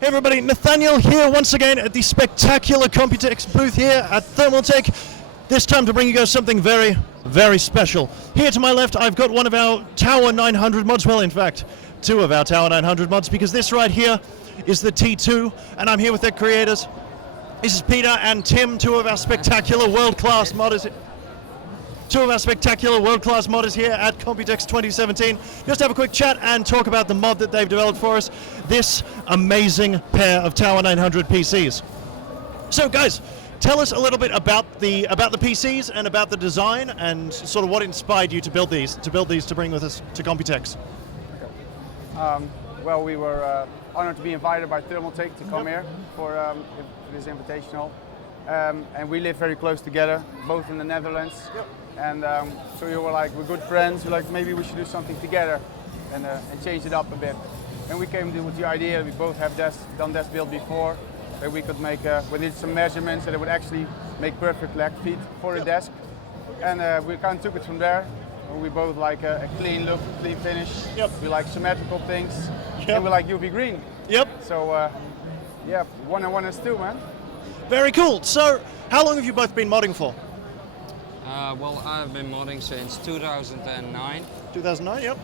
Hey everybody, Nathaniel here once again at the spectacular Computex booth here at Thermaltake. This time to bring you guys something very, very special. Here to my left I've got one of our Tower 900 mods, well in fact, two of our Tower 900 mods, because this right here is the T2 and I'm here with their creators. This is Peter and Tim, two of our spectacular world-class modders. Two of our spectacular world-class modders here at Computex 2017. Just have a quick chat and talk about the mod that they've developed for us. This amazing pair of Tower 900 PCs. So guys, tell us a little bit about the PCs and about the design and sort of what inspired you to build these to bring with us to Computex. Well, we were honored to be invited by Thermaltake to come here for this invitational. And we live very close together, both in the Netherlands. And so we were like, we're good friends, we're like, maybe we should do something together and change it up a bit. And we came with the idea, we both have done desk build before, that we could make, we did some measurements that it would actually make perfect leg feet for a desk. And we kind of took it from there. We both like a clean look, clean finish. We like symmetrical things. And we like UV green. So yeah, 1 and 1 is 2, man. Very cool. So how long have you both been modding for? Well, I've been modding since 2009. 2009, yep.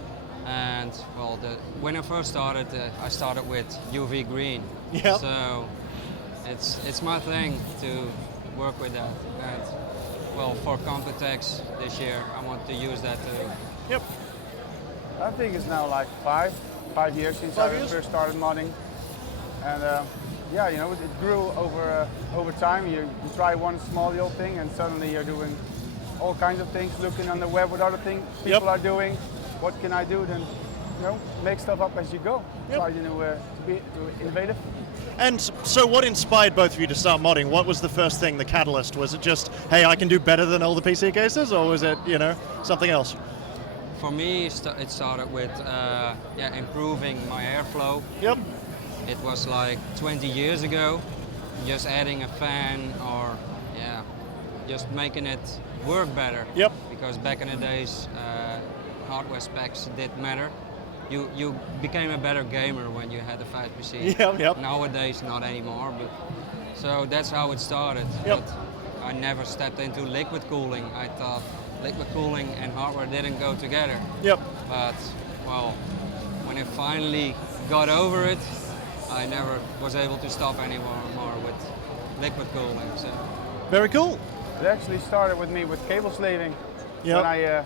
And well, when I first started, I started with UV green. Yep. So it's my thing to work with that. And well, for Computex this year, I want to use that too. Yep. I think it's now like five years since I first started modding. And yeah, you know, it grew over time. You try one small little thing, and suddenly you're doing all kinds of things, looking on the web what other things people are doing. What can I do? Then, you know, make stuff up as you go. Try to be innovative. And so what inspired both of you to start modding? What was the first thing, the catalyst? Was it just, hey, I can do better than all the PC cases, or was it, you know, something else? For me, it started with improving my airflow. Yep. It was like 20 years ago, just adding a fan or just making it work better. Yep. Because back in the days, hardware specs did matter. You became a better gamer when you had a fast PC. Yep. Nowadays, not anymore. But so that's how it started. Yep. But I never stepped into liquid cooling. I thought liquid cooling and hardware didn't go together. Yep. But well, when I finally got over it, I never was able to stop anymore with liquid cooling. So Very cool. It actually started with me with cable slaving. Yep. When I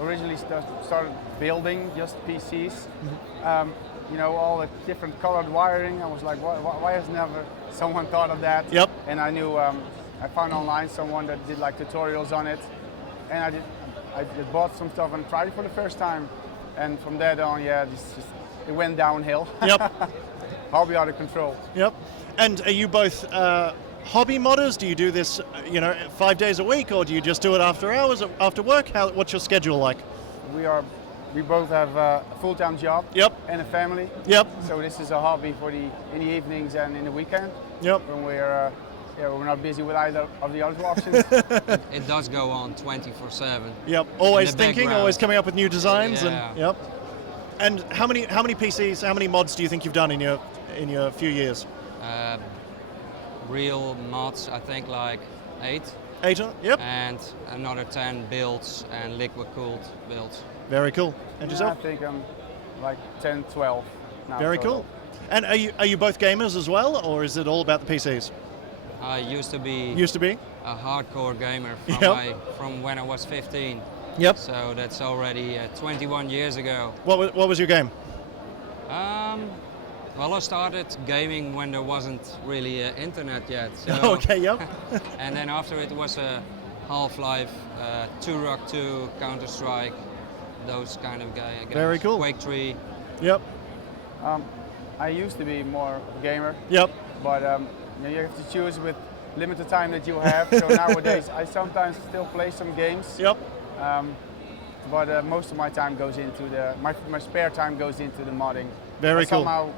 originally started building just PCs, you know, all the different colored wiring. I was like, why has never someone thought of that? Yep. And I knew, I found online someone that did like tutorials on it, and I just bought some stuff and tried it for the first time. And from that on, yeah, it went downhill. Yep. Hobby out of control. Yep. And are you both hobby modders? Do you do this, 5 days a week, or do you just do it after hours, after work? What's your schedule like? We both have a full-time job. Yep. And a family. Yep. So this is a hobby for in the evenings and in the weekend. Yep. When we're not busy with either of the other options. it does go on 24/7. Yep. Always the thinking, background. always coming up with new designs. Yeah. And yep. And how many PCs, how many mods do you think you've done in your few years? Real mods, I think like 8. 8? Yep. And another 10 builds and liquid cooled builds. Very cool. And yourself? I think I'm like 10, 12 now. Very total. cool. And are you both gamers as well, or is it all about the PCs? I used to be a hardcore gamer from when I was 15. Yep. So that's already 21 years ago. What was your game? Well, I started gaming when there wasn't really internet yet. So Okay, yep. and then after it was Half-Life, Turok 2, Counter-Strike, those kind of games. Very cool. Quake 3. Yep. I used to be more a gamer. Yep. But you have to choose with limited time that you have. So nowadays I sometimes still play some games. Yep. But most of my time goes into my spare time goes into the modding. Very cool. Somehow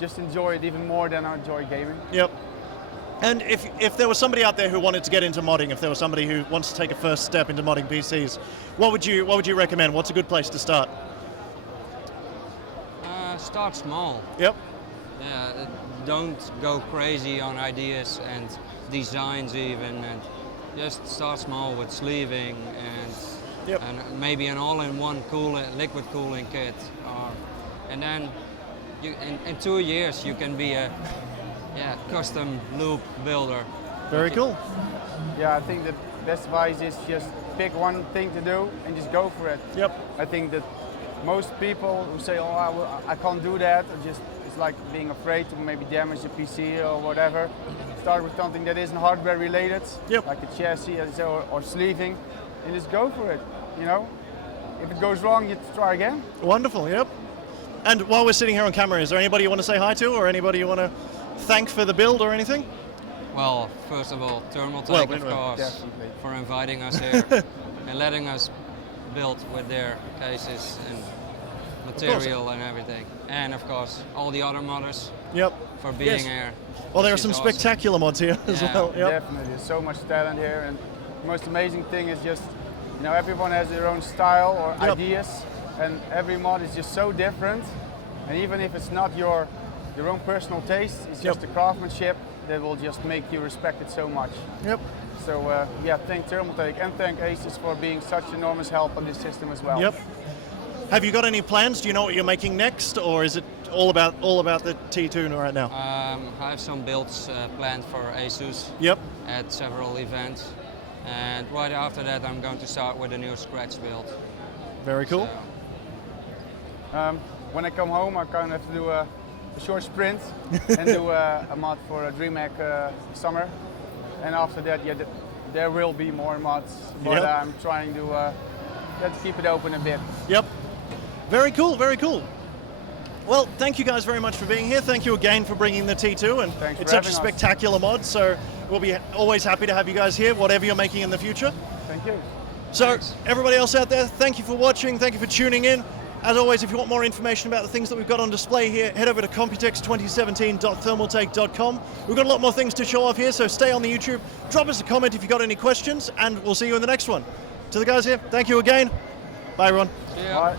just enjoy it even more than I enjoy gaming. Yep. And if there was somebody out there who wanted to get into modding, if there was somebody who wants to take a first step into modding PCs, what would you recommend? What's a good place to start? Start small. Yep. yeah, don't go crazy on ideas and designs even, and just start small with sleeving and maybe an all-in-one liquid cooling kit, and then in 2 years you can be a custom loop builder. Very cool. Yeah, I think the best advice is just pick one thing to do and just go for it. Yep. I think that most people who say, oh, I can't do that, or just it's like being afraid to maybe damage the PC or whatever. Start with something that isn't hardware related, like a chassis or sleeving, and just go for it. You know, if it goes wrong, you try again. Wonderful. Yep. And while we're sitting here on camera, is there anybody you want to say hi to, or anybody you want to thank for the build or anything? Well, first of all, Thermaltake, of course, definitely, for inviting us here and letting us build with their cases and material and everything. And of course, all the other modders for being here. Well, there are which some is awesome. spectacular mods here as well. Yep. Definitely, there's so much talent here, and the most amazing thing is just, you know, everyone has their own style or ideas, and every mod is just so different. And even if it's not your own personal taste, it's just the craftsmanship that will just make you respect it so much. Yep. So yeah, thank Thermaltake and thank Asus for being such enormous help on this system as well. Yep. Have you got any plans? Do you know what you're making next, or is it all about the T2 right now? I have some builds planned for Asus at several events, and right after that I'm going to start with a new scratch build. Very cool. So, when I come home, I kind of have to do a short sprint and do a mod for a DreamHack summer, and after that, there will be more mods, but I'm trying to let's keep it open a bit. Yep. Very cool, very cool. Well, thank you guys very much for being here. Thank you again for bringing the T2, and Thanks it's for such a having us. spectacular mod, so we'll be always happy to have you guys here, whatever you're making in the future. Thank you. So, Thanks. everybody else out there, thank you for watching, thank you for tuning in. As always, if you want more information about the things that we've got on display here, head over to computex2017.thermaltake.com. We've got a lot more things to show off here, so stay on the YouTube. Drop us a comment if you've got any questions, and we'll see you in the next one. To the guys here, thank you again. Bye, everyone. Yeah. Bye.